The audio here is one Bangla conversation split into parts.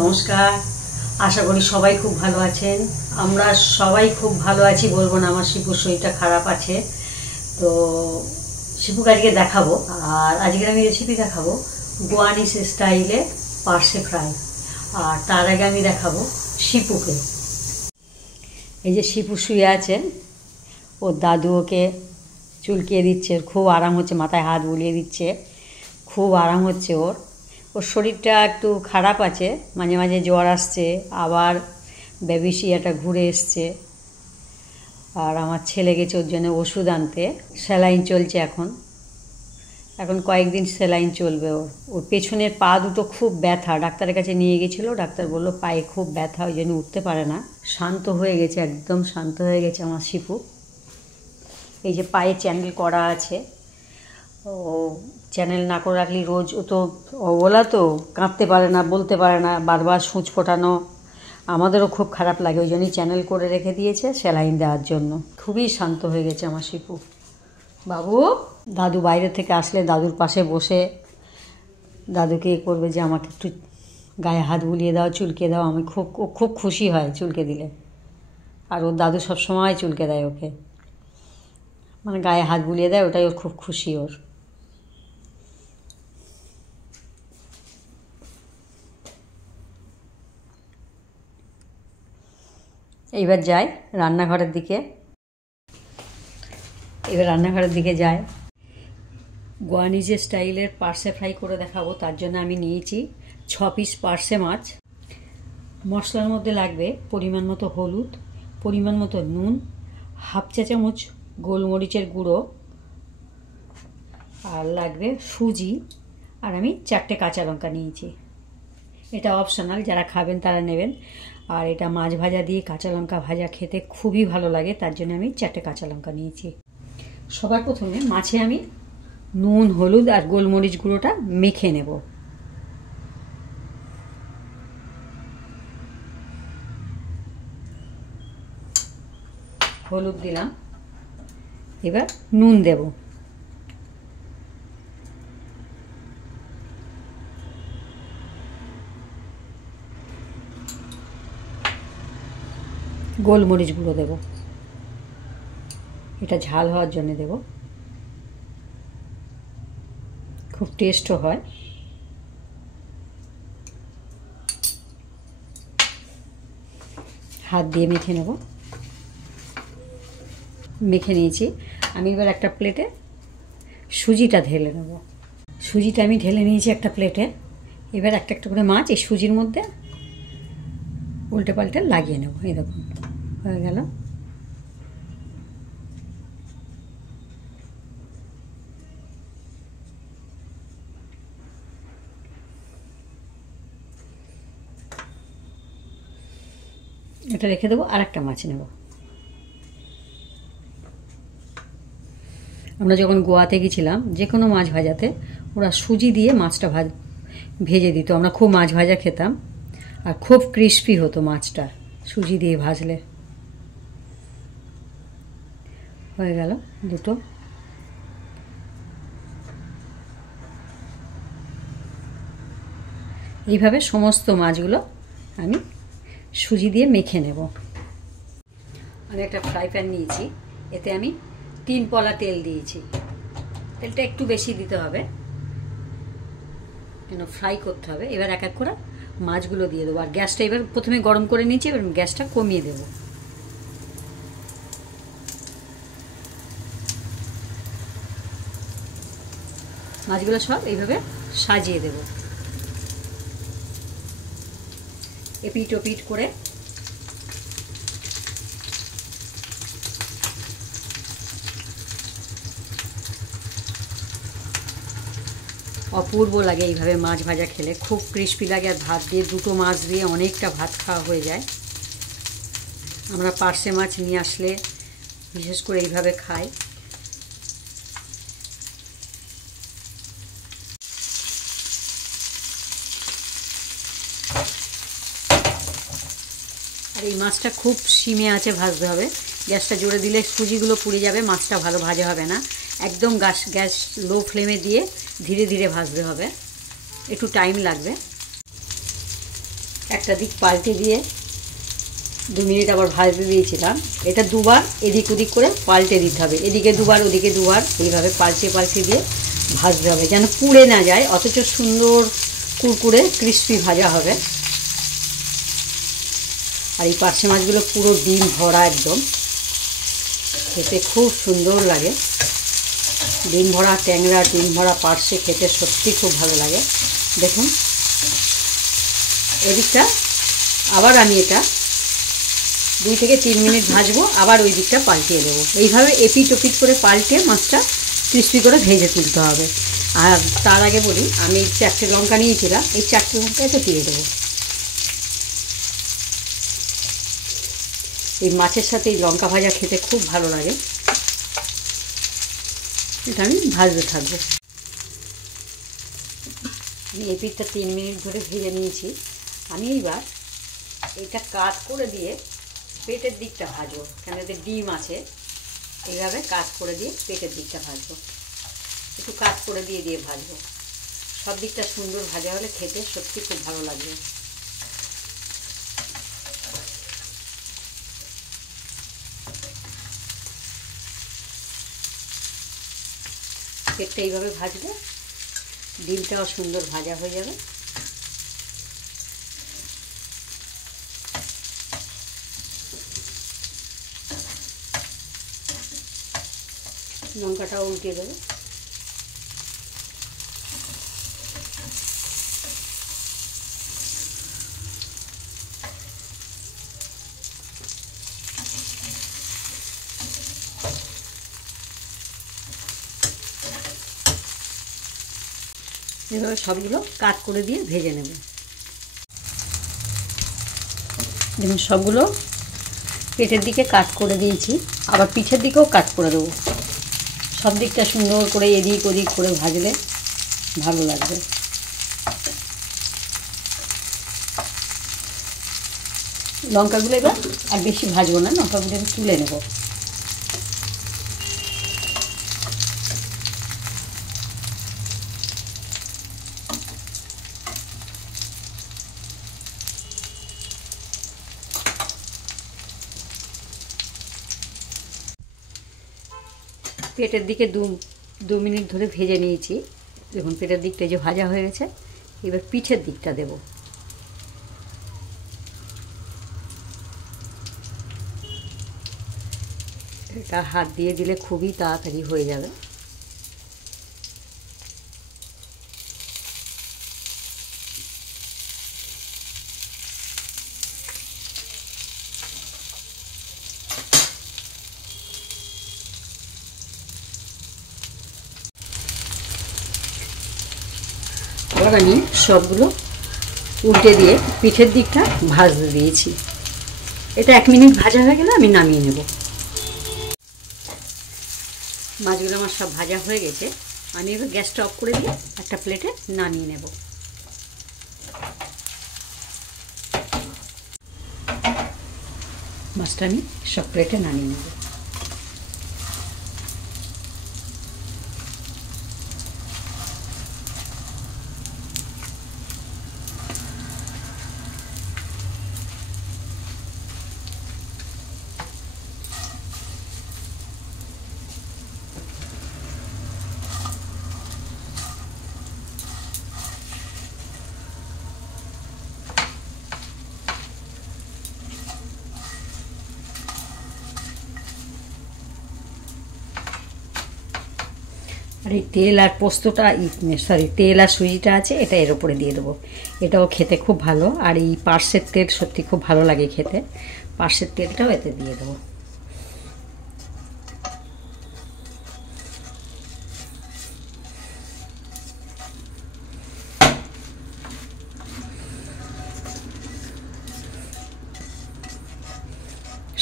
নমস্কার, আশা করি সবাই খুব ভালো আছেন। আমরা সবাই খুব ভালো আছি বলবো না, আমার শিপুর শরীরটা খারাপ আছে। তো শিপুকে আজকে দেখাবো, আর আজকের আমি রেসিপি দেখাবো গোয়ানিস স্টাইলে পার্সে ফ্রাই। আর তার আগে আমি দেখাবো শিপুকে। এই যে শিপু শুয়ে আছে, ওর দাদু ওকে চুলকিয়ে দিচ্ছে, খুব আরাম হচ্ছে, মাথায় হাত বুলিয়ে দিচ্ছে, খুব আরাম হচ্ছে ওর। ওর শরীরটা একটু খারাপ আছে, মাঝে মাঝে জ্বর আসছে, আবার বেবিসিয়াটা ঘুরে এসছে। আর আমার ছেলে গেছে ওর জন্য ওষুধ আনতে, স্যালাইন চলছে এখন কয়েকদিন স্যালাইন চলবে। ওর পেছনের পা দুটো খুব ব্যথা, ডাক্তারের কাছে নিয়ে গেছিলো, ডাক্তার বললো পায়ে খুব ব্যথা, ওই জন্য উঠতে পারে না। শান্ত হয়ে গেছে, একদম শান্ত হয়ে গেছে আমার শিপু। এই যে পায়ে চ্যানেল করা আছে, ও চ্যানেল না করে রাখলে রোজ, ও তো অবলা, তো কাঁদতে পারে না, বলতে পারে না, বারবার সূচ ফোটানো, আমাদেরও খুব খারাপ লাগে, ওই জন্যই চ্যানেল করে রেখে দিয়েছে স্যালাইন দেওয়ার জন্য। খুবই শান্ত হয়ে গেছে আমার শিপু। বাবু, দাদু বাইরে থেকে আসলে দাদুর পাশে বসে দাদুকে করবে যে আমাকে একটু গায়ে হাত বুলিয়ে দাও, চুলকে দাও। আমি খুব খুশি হয় চুলকে দিলে, আর ওর দাদু সবসময় চুলকে দেয় ওকে, মানে গায়ে হাত বুলিয়ে দেয়, ওটাই ওর খুব খুশি। ওর এইবার যায় রান্নাঘরের দিকে, যায়। গোয়ানিজের স্টাইলের পার্সে ফ্রাই করে দেখাবো, তার জন্য আমি নিয়েছি 6 পিস পার্সে মাছ। মশলার মধ্যে লাগবে পরিমাণ মতো হলুদ, পরিমাণ মতো নুন, হাফ চা চামচ গোলমরিচের গুঁড়ো, আর লাগবে সুজি, আর আমি 4টে কাঁচা লঙ্কা নিয়েছি। এটা অপশনাল, যারা খাবেন তারা নেবেন। আর এটা মাছ ভাজা দিয়ে কাঁচা লঙ্কা ভাজা খেতে খুবই ভালো লাগে, তার জন্য আমি 4টে কাঁচা লঙ্কা নিয়েছি। সবার প্রথমে মাছে আমি নুন, হলুদ আর গোলমরিচ গুঁড়োটা মেখে নেব। হলুদ দিলাম, এবার নুন দেব, গোলমরিচ গুঁড়ো দেব, এটা ঝাল হওয়ার জন্য দেব, খুব টেস্টও হয়। হাত দিয়ে মেখে নেব। মেখে নিয়েছি আমি, এবার একটা প্লেটে সুজিটা ঢেলে নেব। সুজিটা আমি ঢেলে নিয়েছি একটা প্লেটে। এবার একটা একটা করে মাছ এই সুজির মধ্যে উল্টে পাল্টে লাগিয়ে নেব। এই দেখুন হয়ে গেল। এটা রেখে দেবো, আর একটা মাছ নেব। আমরা যখন গোয়াতে গেছিলাম যে কোনো মাছ ভাজাতে, ওরা সুজি দিয়ে মাছটা ভেজে দিত। আমরা খুব মাছ ভাজা খেতাম, আর খুব ক্রিস্পি হতো মাছটা সুজি দিয়ে ভাজলে। হয়ে গেল দুটো। এইভাবে সমস্ত মাছগুলো আমি সুজি দিয়ে মেখে নেব। আমি একটা ফ্রাই প্যান নিয়েছি, এতে আমি 3 পলা তেল দিয়েছি। তেলটা একটু বেশি দিতে হবে, কেন ফ্রাই করতে হবে। এবার এক এক করে মাছগুলো দিয়ে দেবো, আর গ্যাসটা এবার প্রথমে গরম করে নিয়েছি, এবার গ্যাসটা কমিয়ে দেব। মাছগুলো সব এইভাবে সাজিয়ে দেব, এপিট ওপিট করে। অপূর্ব লাগে এইভাবে মাছ ভাজা খেলে, খুব ক্রিস্পি লাগে। আর ভাত দিয়ে, দুটো মাছ দিয়ে অনেকটা ভাত খাওয়া হয়ে যায়। আমরা পার্সে মাছ নিয়ে আসলে বিশেষ করে এইভাবে খাই। আর এই মাছটা খুব সিমে আছে ভাজতে হবে, গ্যাসটা জোরে দিলে সুজিগুলো পুড়ে যাবে, মাছটা ভালো ভাজা হবে না। একদম গ্যাস লো ফ্লেমে দিয়ে ধীরে ধীরে ভাজতে হবে, একটু টাইম লাগবে। একটা দিক পাল্টে দিয়ে 2 মিনিট আবার ভাজতে দিয়েছিলাম। এটা দুবার এদিক ওদিক করে পাল্টে দিতে হবে, এদিকে দুবার ওদিকে দুবার, এইভাবে পাল্টে পাল্টে দিয়ে ভাজতে হবে যেন পুড়ে না যায়, অথচ সুন্দর কুরকুরে ক্রিস্পি ভাজা হবে। আর এই পার্শে মাছগুলো পুরো ডিম ভরা, একদম খেতে খুব সুন্দর লাগে। ডিম ভরা ট্যাংরা, ডিম ভরা পার্শে খেতে সত্যি খুব ভালো লাগে। দেখুন এদিকটা আবার আমি এটা 2 থেকে 3 মিনিট ভাজবো, আবার ওই দিকটা পাল্টিয়ে দেবো। এইভাবে এপিট ওপিট করে পাল্টে মাছটা ক্রিস্পি করে ভেজে তুলতে হবে। আর তার আগে বলি, আমি 4টে লঙ্কা নিয়েছিলাম, এই 4টে লঙ্কা এতে দিয়ে দেবো। এই মাছের সাথে এই লঙ্কা ভাজা খেতে খুব ভালো লাগে। এটা আমি ভাজতে থাকবো। আমি এই পিঠটা 3 মিনিট ধরে ভেজে নিয়েছি। আমি এইবার এটা কাট করে দিয়ে পেটের দিকটা ভাজবো, কেন এতে ডিম আছে। এইভাবে কাট করে দিয়ে পেটের দিকটা ভাজবো, একটু কাট করে দিয়ে দিয়ে ভাজবো। সব দিকটা সুন্দর ভাজা হলে খেতে সত্যি খুব ভালো লাগবে। পেটটা এইভাবে ভাজলে ডিমটাও সুন্দর ভাজা হয়ে যাবে। লঙ্কাটাও উল্টে দেবো। এভাবে সবগুলো কাট করে দিয়ে ভেজে নেব। দেখুন সবগুলো পেটের দিকে কাট করে দিয়েছি, আবার পিঠের দিকেও কাট করে দেবো। সব দিকটা সুন্দর করে এদিক ওদিক করে ভাজলে ভালো লাগবে। লঙ্কাগুলো এবার আর বেশি ভাজবো না, লঙ্কাগুলো আমি তুলে নেব। পেটের দিকে 2 মিনিট ধরে ভেজে নিয়েছি। দেখুন পেটের দিকটা যে ভাজা হয়ে গেছে, এবার পিঠের দিকটা দেব। এটা হাত দিয়ে দিলে খুবই তাড়াতাড়ি হয়ে যাবে। এবার আমি সবগুলো উল্টে দিয়ে পিঠের দিকটা ভাজতে দিয়েছি। এটা 1 মিনিট ভাজা হয়ে গেলে আমি নামিয়ে নেব। মাছগুলো আমার সব ভাজা হয়ে গেছে, আমি এবার গ্যাসটা অফ করে দিয়ে একটা প্লেটে নামিয়ে নেব। মাছটা আমি সব প্লেটে নামিয়ে নেব। আর এই তেল আর পোস্তটা, তেল আর সুজিটা আছে, এটা এর উপরে দিয়ে দেবো। এটাও খেতে খুব ভালো। আর এই পার্শ্বের তেল সত্যি খুব ভালো লাগে খেতে, পার্শ্বের তেলটাও এতে দিয়ে দেবো।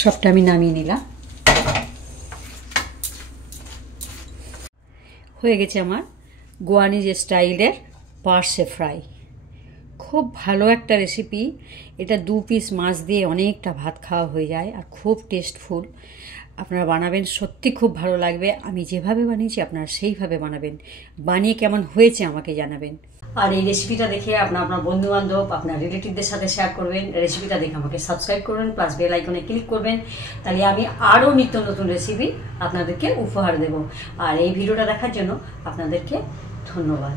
সবটা আমি নামিয়ে নিলাম। হয়ে গেছে আমার গোয়ানিজ স্টাইলের পার্শে ফ্রাই। খুব ভালো একটা রেসিপি। এটা 2 পিস মাছ দিয়ে অনেকটা ভাত খাওয়া হয়ে যায়, আর খুব টেস্টফুল। আপনারা বানাবেন, সত্যি খুব ভালো লাগবে। আমি যেভাবে বানিয়েছি আপনারা সেইভাবে বানাবেন। বানিয়ে কেমন হয়েছে আমাকে জানাবেন। আর এই রেসিপিটা দেখে আপনার বন্ধু বান্ধব আপনার রিলেটিভদের সাথে শেয়ার করবেন। রেসিপিটা দেখে আমাকে সাবস্ক্রাইব করবেন, প্লাস বেল আইকনে ক্লিক করবেন, তাহলে আমি আরও নিত্য নতুন রেসিপি আপনাদেরকে উপহার দেব। আর এই ভিডিওটা দেখার জন্য আপনাদেরকে ধন্যবাদ।